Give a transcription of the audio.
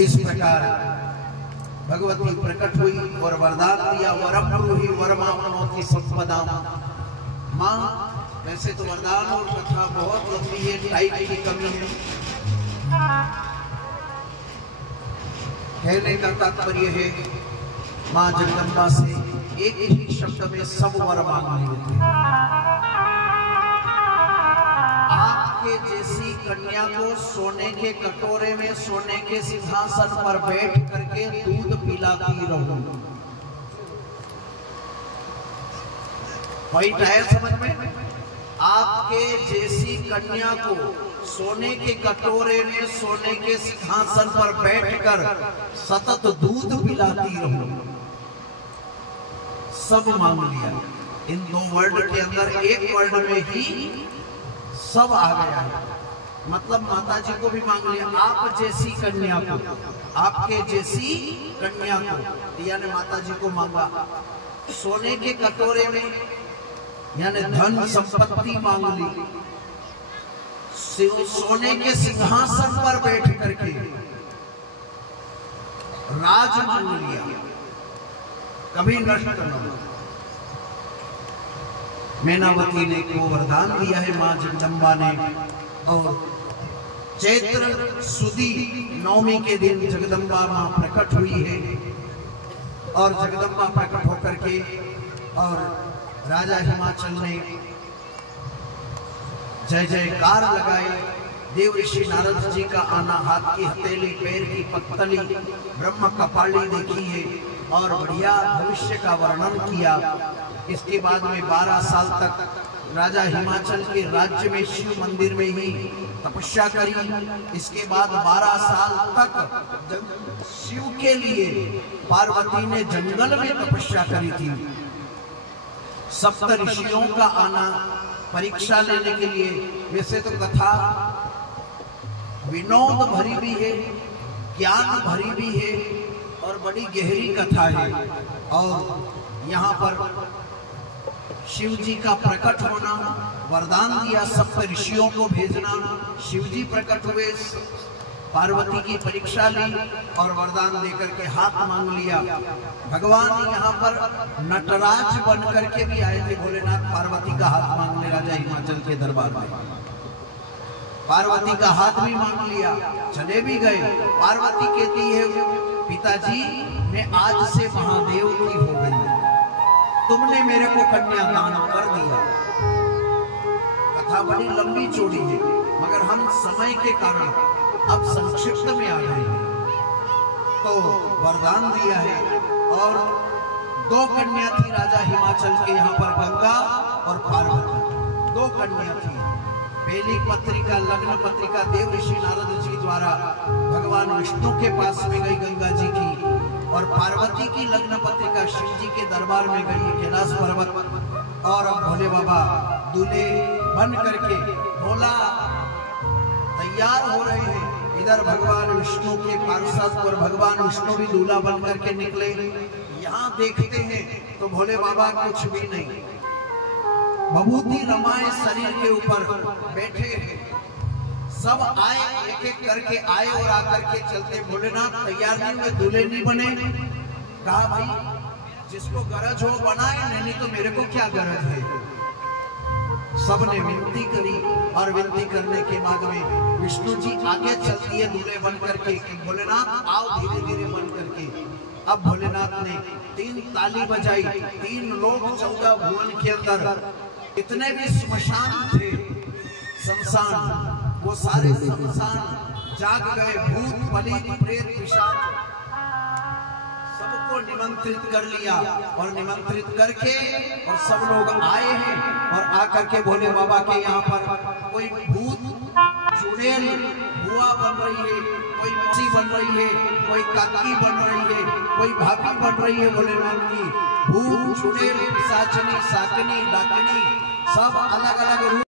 इस प्रकार भगवती प्रकट हुई और वरदान दिया, वरम ब्रूहि वरमाप्नोति संपदाम। मां वैसे तो वरदान और कथा बहुत लंबी है, टाइम की कमी है। कहने का तात्पर्य है मां जगदम्बा से एक ही शब्द में सब वर मांग लेते हैं। आपके जैसी कन्या को सोने के कटोरे में सोने के सिंहासन पर बैठ करके दूध पिलाती रहूं। पॉइंट आया समझ में? आपके जैसी कन्या को सोने के कटोरे में सोने के सिंहासन पर बैठकर सतत दूध पिलाती रहूं। सब मांग लिया। इन दो वर्ड के अंदर एक वर्ड में ही सब आ गया है। मतलब माता जी को भी मांग लिया, आप जैसी कन्या को, आपके जैसी कन्या को, यानी माता जी को मांगा। सोने के कटोरे में यानी धन संपत्ति मांग ली। सोने के सिंहासन पर बैठ करके राज मांग लिया, कभी नष्ट न। मैनावती ने को वरदान दिया है मां जगदम्बा ने। और चैत्र सुदी नवमी के दिन जगदम्बा मां प्रकट हुई है। और जगदम्बा प्रकट होकर के और राजा हिमाचल ने जय जयकार लगाए। देव ऋषि नारद जी का आना, हाथ की हथेली, पैर की पत्तली, ब्रह्म कपाली देखी है और बढ़िया भविष्य का वर्णन किया। इसके बाद में 12 साल तक राजा हिमाचल के राज्य में शिव मंदिर में ही तपस्या करी। इसके बाद 12 साल तक शिव के लिए पार्वती ने जंगल में तपस्या करी थी। सप्त ऋषियों का आना परीक्षा लेने के लिए। वैसे तो कथा विनोद भरी भी है, ज्ञान भरी भी है और बड़ी गहरी कथा है। और यहाँ पर शिव जी का प्रकट होना, वरदान दिया सप्त ऋषियों को भेजना। शिव जी प्रकट हुए, पार्वती की परीक्षा ली और वरदान देकर के हाथ मांग लिया। भगवान यहाँ पर नटराज बन करके भी आए थे। भोलेनाथ पार्वती का हाथ मांगने राजा हिमाचल के दरबार में। पार्वती का हाथ भी मांग लिया, चले भी गए। पार्वती कहती है, पिताजी मैं आज से महादेव की हो गई, तुमने मेरे को कन्यादान कर दिया। कथा बड़ी लंबी चौड़ी है, मगर हम समय के कारण अब संक्षिप्त में आ गए। तो वरदान दिया है। और 2 कन्या थी राजा हिमाचल के यहाँ पर, गंगा और पार्वती। 2 कन्या थी। पहली पत्रिका, लग्न पत्रिका देव ऋषि नारद जी द्वारा भगवान विष्णु के पास में गई गंगा जी की। और पार्वती की लग्न पत्रिका शिव जी के दरबार में गई कैलाश पर्वत। और अब भोले बाबा दूल्हे बन करके भोला तैयार हो रहे हैं। इधर भगवान विष्णु के पार्षद और भगवान विष्णु भी दूल्हा बन करके निकले। यहाँ देखते हैं तो भोले बाबा कुछ भी नहीं, भभूति रमाए शरीर के ऊपर बैठे हैं। सब आए, एक एक करके आए और आकर के चलते। भोलेनाथ तैयार नहीं हुए, दूल्हे नहीं बने। कहा भाई जिसको गरज हो बनाए, नहीं तो मेरे को क्या गरज है। सबने विनती करी और विनती करने के बाद में विष्णु जी आगे चलती है दूल्हे बन करके। भोलेनाथ आओ धीरे धीरे बन करके। अब भोलेनाथ ने 3 ताली बजाई। 3 लोग 14 भुवन के अंदर, इतने भी श्मशान थे, शमशान, वो सारे शमशान जाग गए। भूत पलीत प्रेत पिशाच सबको निमंत्रित कर लिया। और निमंत्रित करके और सब लोग आए हैं। और आकर के भोले बाबा के यहाँ पर कोई भूत चुड़ैल बुआ बन रही है, कोई मसी बन रही है, कोई काकी बन रही है, कोई भाभी बन रही है भोलेनाथ की। भूत चुड़ैल पिशाचनी साकनी डाकनी सब अलग अलग रूप